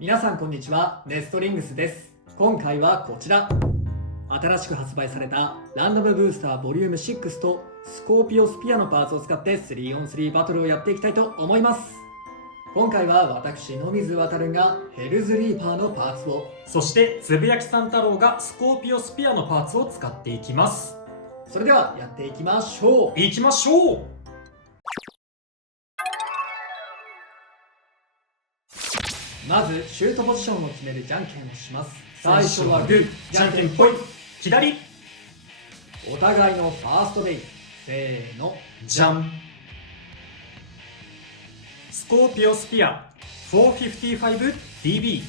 皆さんこんにちは、ネストリングスです。今回はこちら、新しく発売されたランダムブースターボリューム6とスコーピオスピアのパーツを使って 3on3 バトルをやっていきたいと思います。今回は私野水航がヘルズリーパーのパーツを、そしてつぶやきさん太郎がスコーピオスピアのパーツを使っていきます。それではやっていきましょう。いきましょう。まずシュートポジションを決めるじゃんけんをします。最初はグー、じゃんけんぽい。左。お互いのファーストベイ。せーの、じゃん。スコーピオスピア 455DB。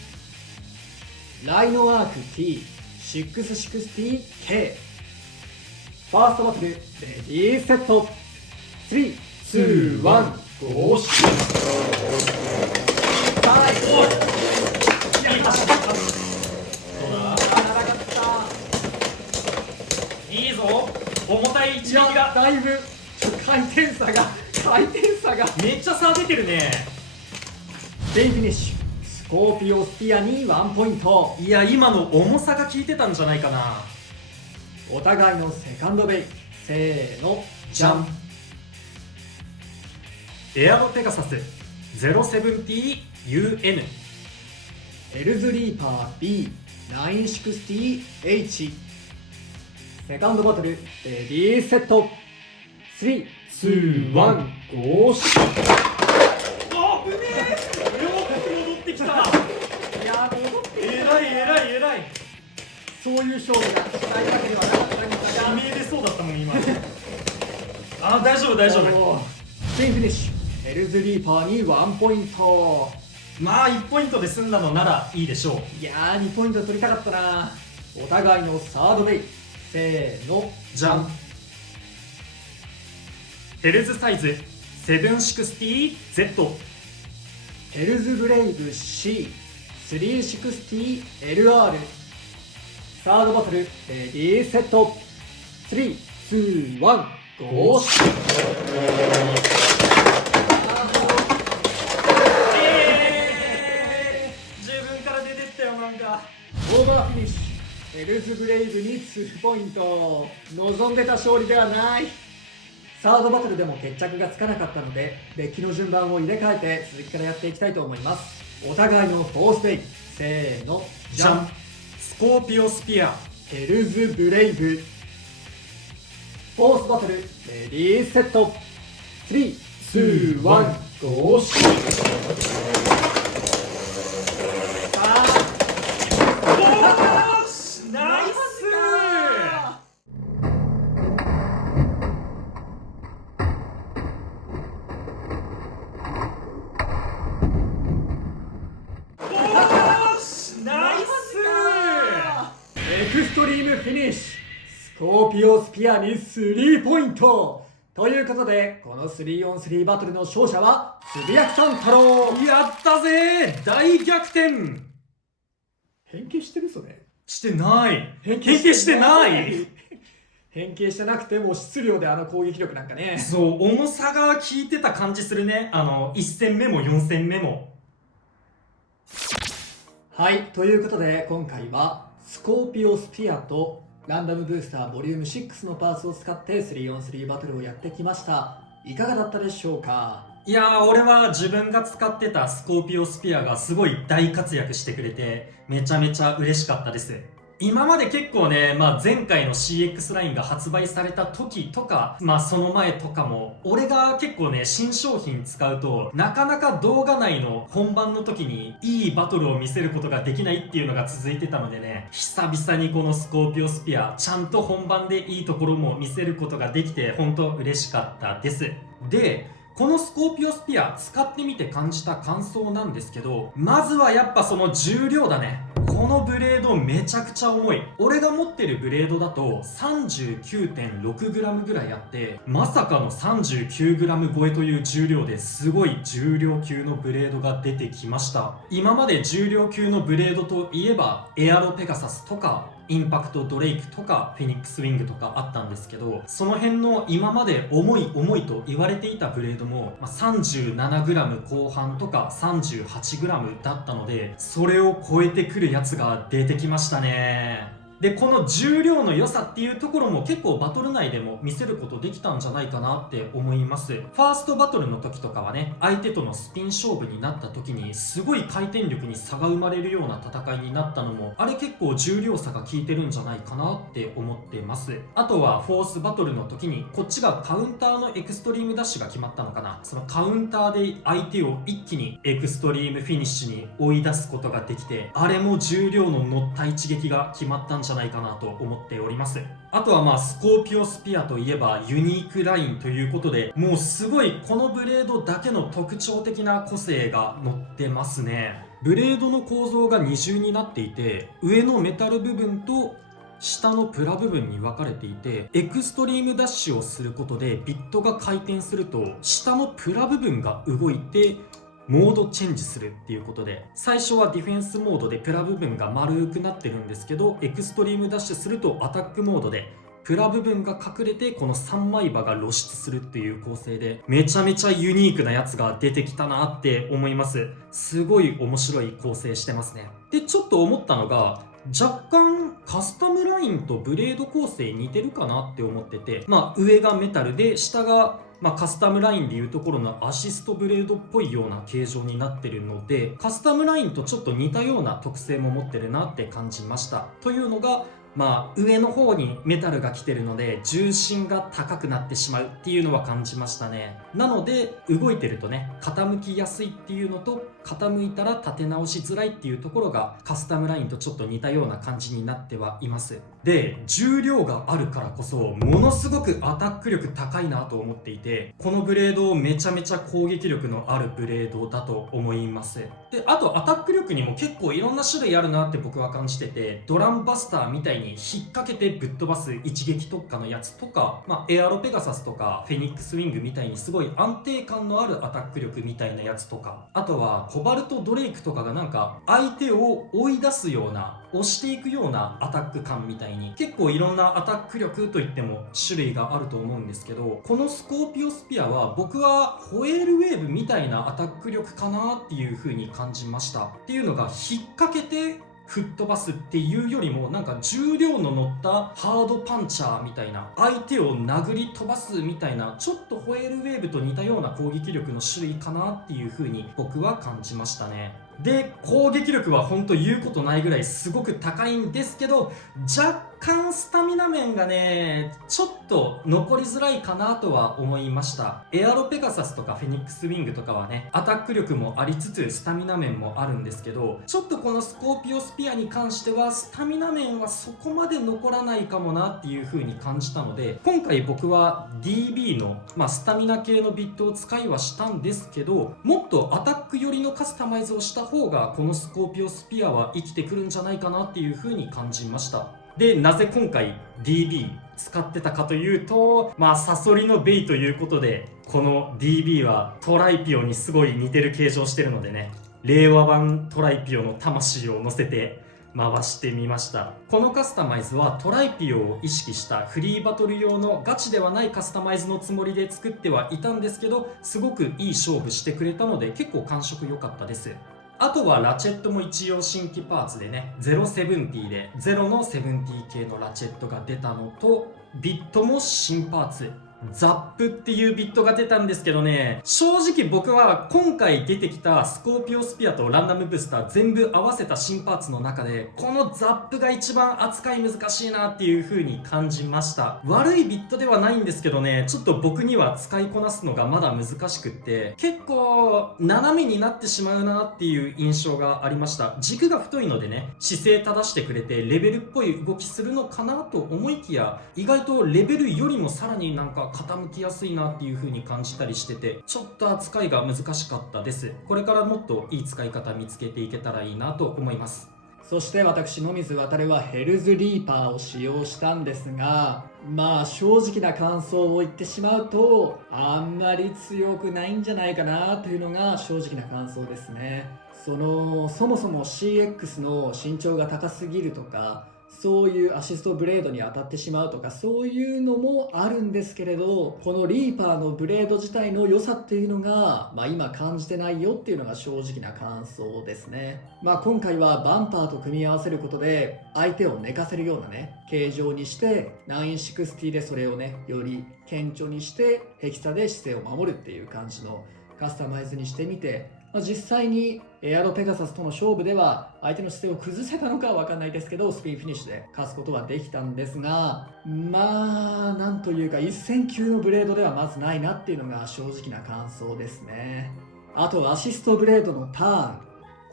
ライノアーク T660K。 ファーストバトルレディーセット。3、2、1、ゴーシュ。いいぞ、重たい一撃がだいぶ回転差がめっちゃ差出てるね。デイフィニッシュ、スコーピオスピアに1ポイント。いや、今の重さが効いてたんじゃないかな。お互いのセカンドベイ。せーの、じゃん。エアロペガサス 070UN。 エルズリーパー B960H。 セカンドバトルレディーセット。3、2、1、ゴーシュ。あ、うめえ。よく戻ってきた。いやー、戻ってきた。えらい。そういう勝負がしたいわけではなかったんですが、悲鳴出そうだったもん今。あ、大丈夫。デイフィニッシュ、エルズリーパーに1ポイント。まあ1ポイントで済んだのならいいでしょう。いやー、2ポイント取りたかったな。お互いのサードベイ。せーの、じゃん。ヘルズサイズ 760Z。 ヘルズブレイブ C360LR。 サードバトルレディーセット。3、2、1、ゴーシュ。自分から出てったよ。なんかオーバーフィニッシュ、ヘルズブレイブに2ポイント。望んでた勝利ではない。サードバトルでも決着がつかなかったので、デッキの順番を入れ替えて続きからやっていきたいと思います。お互いのフォースベイ。せーの、じゃん。スコーピオスピアヘルズブレイブ。フォースバトルレディーセット。3、2、1、ゴーシュ。ナイス。エクストリームフィニッシュ、スコーピオスピアに3ポイント。ということで、この 3on3 バトルの勝者はつぶやきさん太郎。やったぜ、大逆転。変形してる？それしてない。変形してない変形してなくても質量であの攻撃力なんかね。そう、重さが効いてた感じするね。1戦目も4戦目も。はい、ということで今回はスコーピオスピアとランダムブースターボリューム6のパーツを使って 3on3 バトルをやってきました。いかがだったでしょうか？いやー、俺は自分が使ってたスコーピオスピアがすごい大活躍してくれてめちゃめちゃ嬉しかったです。今まで結構ね、前回の CX ラインが発売された時とか、その前とかも、俺が結構ね、新商品使うと、なかなか動画内の本番の時にいいバトルを見せることができないっていうのが続いてたのでね、久々にこのスコーピオスピア、ちゃんと本番でいいところも見せることができて、本当嬉しかったです。で、このスコーピオスピア使ってみて感じた感想なんですけど、まずはやっぱその重量だね。このブレードめちゃくちゃ重い。俺が持ってるブレードだと 39.6g ぐらいあって、まさかの 39g 超えという重量ですごい重量級のブレードが出てきました。今まで重量級のブレードといえばエアロペガサスとかインパクトドレイクとかフェニックスウィングとかあったんですけど、その辺の今まで重いと言われていたブレードも、37g 後半とか 38g だったので、それを超えてくるやつが出てきましたね。で、この重量の良さっていうところも結構バトル内でも見せることできたんじゃないかなって思います。ファーストバトルの時とかはね、相手とのスピン勝負になった時にすごい回転力に差が生まれるような戦いになったのも、あれ結構重量差が効いてるんじゃないかなって思ってます。あとはフォースバトルの時にこっちがカウンターのエクストリームダッシュが決まったのかな。そのカウンターで相手を一気にエクストリームフィニッシュに追い出すことができて、あれも重量の乗った一撃が決まったんじゃないかなと思っております。あとはスコーピオスピアといえばユニークラインということで、もうすごいこのブレードだけの特徴的な個性が乗ってますね。ブレードの構造が二重になっていて、上のメタル部分と下のプラ部分に分かれていて、エクストリームダッシュをすることでビットが回転すると下のプラ部分が動いてモードチェンジするっていうことで、最初はディフェンスモードでプラ部分が丸くなってるんですけど、エクストリームダッシュするとアタックモードでプラ部分が隠れてこの3枚刃が露出するっていう構成で、めちゃめちゃユニークなやつが出てきたなって思います。すごい面白い構成してますね。で、ちょっと思ったのが、若干カスタムラインとブレード構成似てるかなって思ってて、上がメタルで下がカスタムラインでいうところのアシストブレードっぽいような形状になってるので、カスタムラインとちょっと似たような特性も持ってるなって感じました。というのが、上の方にメタルが来てるので重心が高くなってしまうっていうのは感じましたね。なので動いてるとね、傾きやすいっていうのと、傾いたら立て直しづらいっていうところがカスタムラインとちょっと似たような感じになってはいます。で、重量があるからこそものすごくアタック力高いなと思っていて、このブレードめちゃめちゃ攻撃力のあるブレードだと思います。で、あとアタック力にも結構いろんな種類あるなって僕は感じてて、ドランバスターみたいに引っ掛けてぶっ飛ばす一撃特化のやつとか、エアロペガサスとかフェニックスウィングみたいにすごい安定感のあるアタック力みたいなやつとか、あとはコバルトドレイクとかがなんか相手を追い出すような、押していくようなアタック感みたいに、結構いろんなアタック力といっても種類があると思うんですけど、このスコーピオスピアは僕はホエールウェーブみたいなアタック力かなっていう風に感じました。っていうのが、引っ掛けて吹っ飛ばすっていうよりも、なんか重量の乗ったハードパンチャーみたいな、相手を殴り飛ばすみたいな、ちょっとホエールウェーブと似たような攻撃力の種類かなっていう風に僕は感じましたね。で、攻撃力は本当言うことないぐらいすごく高いんですけど、若干スタミナ面がね、ちょっと残りづらいかなとは思いました。エアロペガサスとかフェニックスウィングとかはね、アタック力もありつつスタミナ面もあるんですけど、ちょっとこのスコーピオスピアに関してはスタミナ面はそこまで残らないかもなっていう風に感じたので、今回僕は DB の、スタミナ系のビットを使いはしたんですけど、もっとアタック寄りのカスタマイズをした方がこのスコーピオスピアは生きてくるんじゃないかなっていう風に感じました。で、なぜ今回 DB 使ってたかというと、サソリのベイということで、この DB はトライピオにすごい似てる形状してるのでね、令和版トライピオの魂を乗せて回してみました。このカスタマイズはトライピオを意識したフリーバトル用のガチではないカスタマイズのつもりで作ってはいたんですけど、すごくいい勝負してくれたので結構感触良かったです。あとはラチェットも一応新規パーツでね、070で0の70系のラチェットが出たのと、ビットも新パーツ、ザップっていうビットが出たんですけどね、正直僕は今回出てきたスコーピオスピアとランダムブースター全部合わせた新パーツの中で、このザップが一番扱い難しいなっていう風に感じました。悪いビットではないんですけどね、ちょっと僕には使いこなすのがまだ難しくって、結構斜めになってしまうなっていう印象がありました。軸が太いのでね、姿勢正してくれてレベルっぽい動きするのかなと思いきや、意外とレベルよりもさらになんか傾きやすいなっていう風に感じたりしてて、ちょっと扱いが難しかったです。これからもっといい使い方見つけていけたらいいなと思います。そして私野水航はヘルズリーパーを使用したんですが、正直な感想を言ってしまうと、あんまり強くないんじゃないかなというのが正直な感想ですね。そもそも CX の身長が高すぎるとか、そういうアシストブレードに当たってしまうとかそういうのもあるんですけれど、このリーパーのブレード自体の良さっていうのが、今感じてないよっていうのが正直な感想ですね。今回はバンパーと組み合わせることで相手を寝かせるようなね形状にして、960でそれをねより顕著にしてヘキサで姿勢を守るっていう感じのカスタマイズにしてみて、実際にエアロペガサスとの勝負では相手の姿勢を崩せたのかは分かんないですけど、スピンフィニッシュで勝つことはできたんですが、なんというか一戦級のブレードではまずないなっていうのが正直な感想ですね。あとアシストブレードのターン、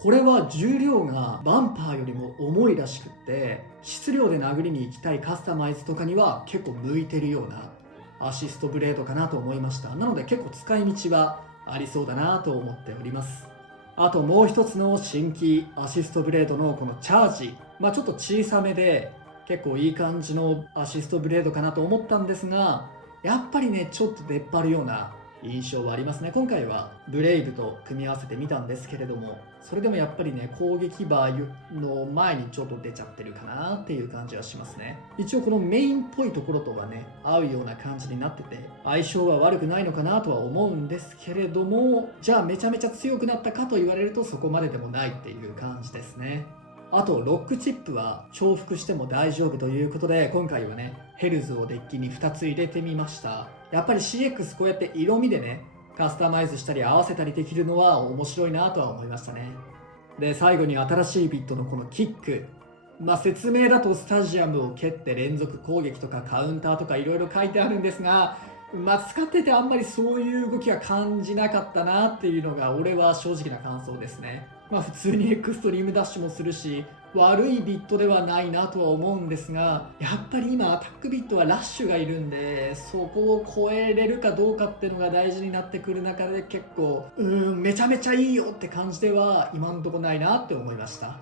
これは重量がバンパーよりも重いらしくって、質量で殴りに行きたいカスタマイズとかには結構向いてるようなアシストブレードかなと思いました。なので結構使い道はありそうだなと思っております。あともう一つの新規アシストブレードのこのチャージ、ちょっと小さめで結構いい感じのアシストブレードかなと思ったんですが、やっぱりねちょっと出っ張るような印象はありますね。今回はブレイブと組み合わせてみたんですけれども、それでもやっぱりね攻撃バーの前にちょっと出ちゃってるかなっていう感じはしますね。一応このメインっぽいところとはね合うような感じになってて、相性は悪くないのかなとは思うんですけれども、じゃあめちゃめちゃ強くなったかと言われるとそこまででもないっていう感じですね。あとロックチップは重複しても大丈夫ということで、今回はねヘルズをデッキに2つ入れてみました。やっぱり CX こうやって色味でねカスタマイズしたり合わせたりできるのは面白いなとは思いましたね。で最後に新しいビットのこのキック、説明だとスタジアムを蹴って連続攻撃とかカウンターとかいろいろ書いてあるんですが、使っててあんまりそういう動きは感じなかったなっていうのが俺は正直な感想ですね。普通にエクストリームダッシュもするし悪いビットではないなとは思うんですが、やっぱり今アタックビットはラッシュがいるんで、そこを超えれるかどうかっていうのが大事になってくる中で、結構めちゃめちゃいいよって感じでは今のところないなって思いました。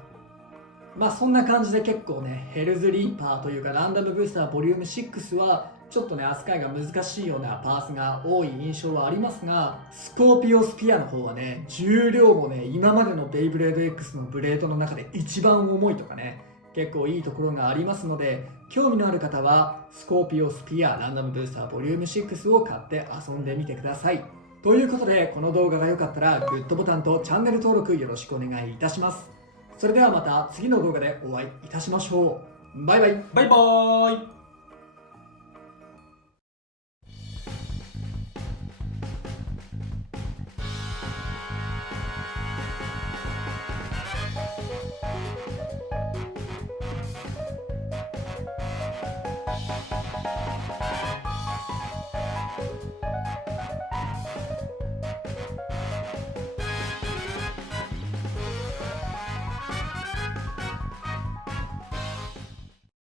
そんな感じで結構ねヘルズリーパーというかランダムブースターボリューム6はちょっとね扱いが難しいようなパースが多い印象はありますが、スコーピオスピアの方はね重量もね今までのベイブレード X のブレードの中で一番重いとかね結構いいところがありますので、興味のある方はスコーピオスピアランダムブースターボリューム6を買って遊んでみてください。ということでこの動画が良かったらグッドボタンとチャンネル登録よろしくお願いいたします。それではまた次の動画でお会いいたしましょう。バイバイ。バイバーイ。